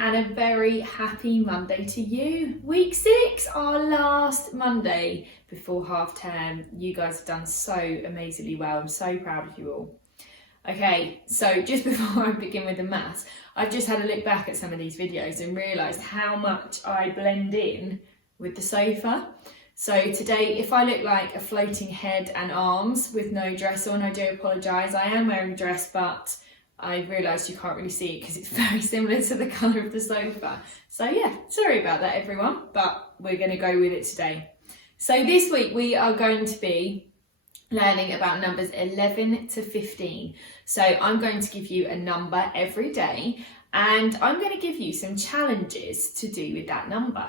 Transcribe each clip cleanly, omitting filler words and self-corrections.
and a very happy Monday to you. Week 6, our last Monday before half term. You guys have done so amazingly well. I'm so proud of you all. Okay, so just before I begin with the maths, I've just had a look back at some of these videos and realised how much I blend in with the sofa. So today, if I look like a floating head and arms with no dress on, I do apologise. I am wearing a dress, but I realised you can't really see it because it's very similar to the colour of the sofa. So yeah, sorry about that everyone, but we're going to go with it today. So this week we are going to be learning about numbers 11 to 15. So I'm going to give you a number every day and I'm going to give you some challenges to do with that number.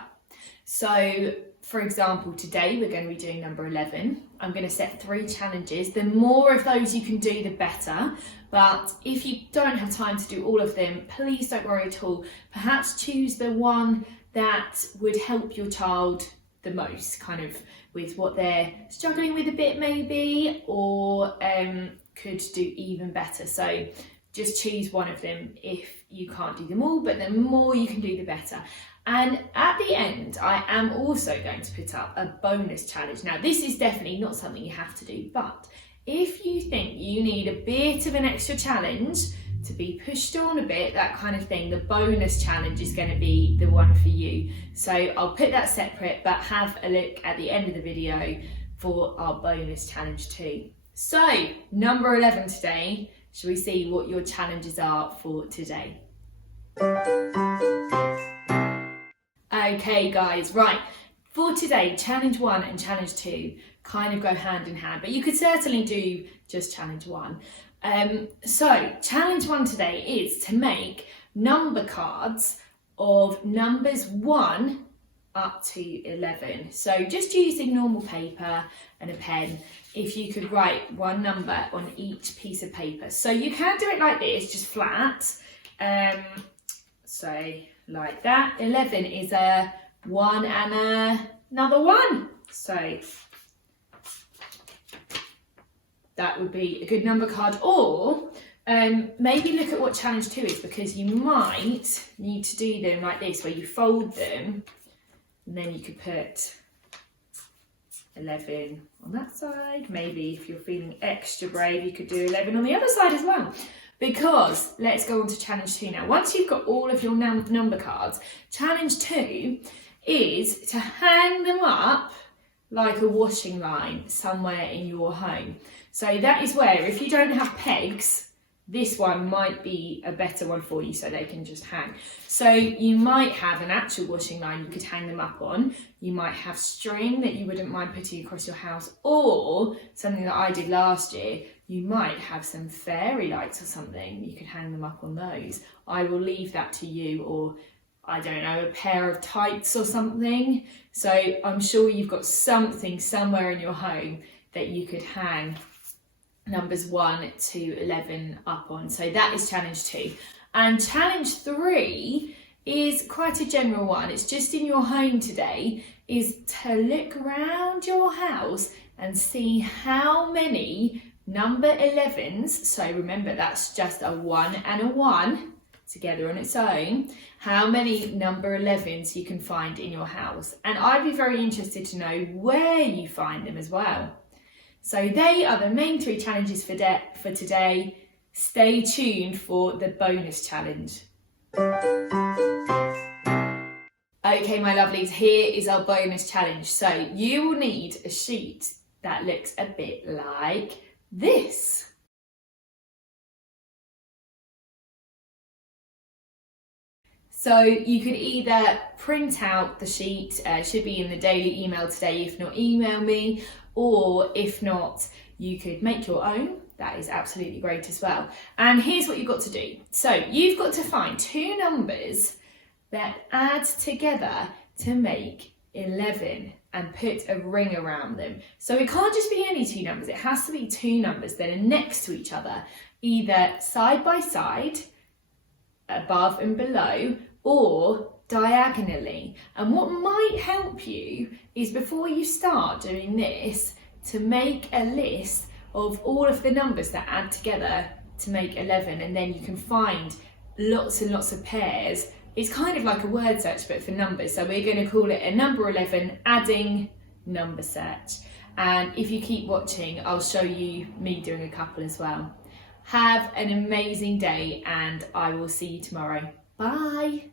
So for example, today we're going to be doing number 11. I'm going to set 3 challenges. The more of those you can do, the better. But if you don't have time to do all of them, please don't worry at all. Perhaps choose the one that would help your child the most, kind of with what they're struggling with a bit maybe, or could do even better. So just choose one of them if you can't do them all, but the more you can do, the better. And at the end, I am also going to put up a bonus challenge. Now, this is definitely not something you have to do, but if you think you need a bit of an extra challenge to be pushed on a bit, that kind of thing, the bonus challenge is going to be the one for you. So I'll put that separate, but have a look at the end of the video for our bonus challenge too. So, number 11 today. Shall we see what your challenges are for today? Okay guys, right, for today, challenge 1 and challenge 2 kind of go hand in hand, but you could certainly do just challenge 1. So challenge 1 today is to make number cards of numbers 1 up to 11. So just using normal paper and a pen, if you could write one number on each piece of paper. So you can do it like this, just flat. So like that. 11 is a 1 and another 1. So that would be a good number card. Or maybe look at what challenge 2 is, because you might need to do them like this, where you fold them and then you could put 11 on that side. Maybe if you're feeling extra brave, you could do 11 on the other side as well. Because let's go on to challenge 2 now. Once you've got all of your number cards, challenge 2 is to hang them up like a washing line somewhere in your home. So that is where, if you don't have pegs, this one might be a better one for you, so they can just hang. So you might have an actual washing line you could hang them up on. You might have string that you wouldn't mind putting across your house, or something that I did last year, you might have some fairy lights or something. You could hang them up on those. I will leave that to you, or I don't know, a pair of tights or something. So I'm sure you've got something somewhere in your home that you could hang numbers 1 to 11 up on. So that is challenge 2. And challenge 3 is quite a general one. It's just in your home today, is to look around your house and see how many number 11s, so remember that's just a 1 and a 1 together on its own, how many number 11s you can find in your house. And I'd be very interested to know where you find them as well. So they are the main 3 challenges for today. Stay tuned for the bonus challenge. Okay, my lovelies, here is our bonus challenge. So you will need a sheet that looks a bit like this. So you could either print out the sheet, it should be in the daily email today, if not email me, or if not, you could make your own. That is absolutely great as well. And here's what you've got to do. So you've got to find 2 numbers that add together to make 11 and put a ring around them. So it can't just be any 2 numbers, it has to be 2 numbers that are next to each other, either side by side, above and below, or diagonally. And what might help you is, before you start doing this, to make a list of all of the numbers that add together to make 11, and then you can find lots and lots of pairs It's kind of like a word search but for numbers. So we're going to call it a number 11 adding number search. And if you keep watching, I'll show you me doing a couple as well. Have an amazing day and I will see you tomorrow. Bye.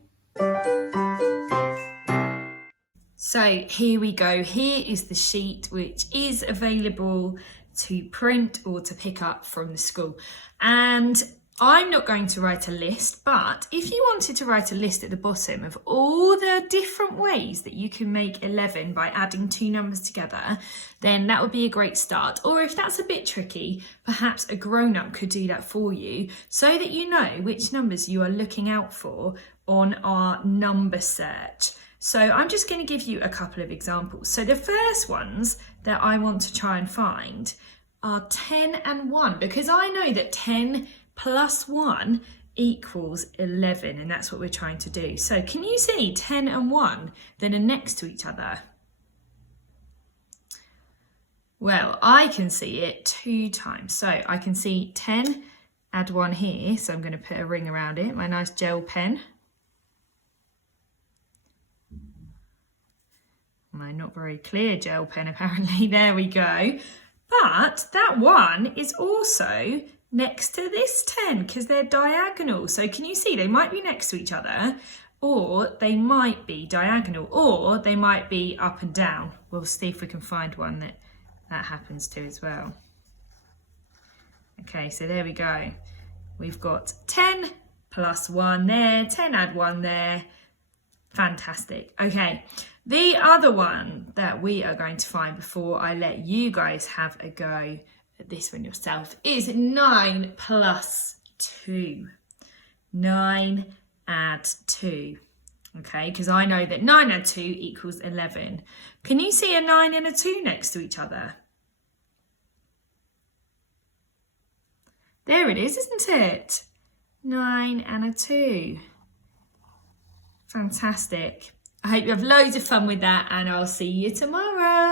So here we go. Here is the sheet which is available to print or to pick up from the school. And I'm not going to write a list, but if you wanted to write a list at the bottom of all the different ways that you can make 11 by adding two numbers together, then that would be a great start. Or if that's a bit tricky, perhaps a grown-up could do that for you so that you know which numbers you are looking out for on our number search. So I'm just going to give you a couple of examples. So the first ones that I want to try and find are 10 and 1, because I know that 10 plus 1 equals 11, and that's what we're trying to do. So can you see 10 and 1 that are next to each other? Well, I can see it 2 times. So I can see 10, add 1 here, so I'm going to put a ring around it, my nice gel pen. My not very clear gel pen apparently, there we go. But that 1 is also next to this 10 because they're diagonal. So can you see they might be next to each other, or they might be diagonal, or they might be up and down. We'll see if we can find one that happens to as well. Okay, so there we go. We've got 10 plus 1 there, 10 add 1 there. Fantastic. Okay, the other one that we are going to find before I let you guys have a go at this one yourself is 9 plus 2. 9 add 2. Okay, because I know that 9 add 2 equals 11. Can you see a 9 and a 2 next to each other? There it is, isn't it? 9 and a 2. Fantastic. I hope you have loads of fun with that and I'll see you tomorrow.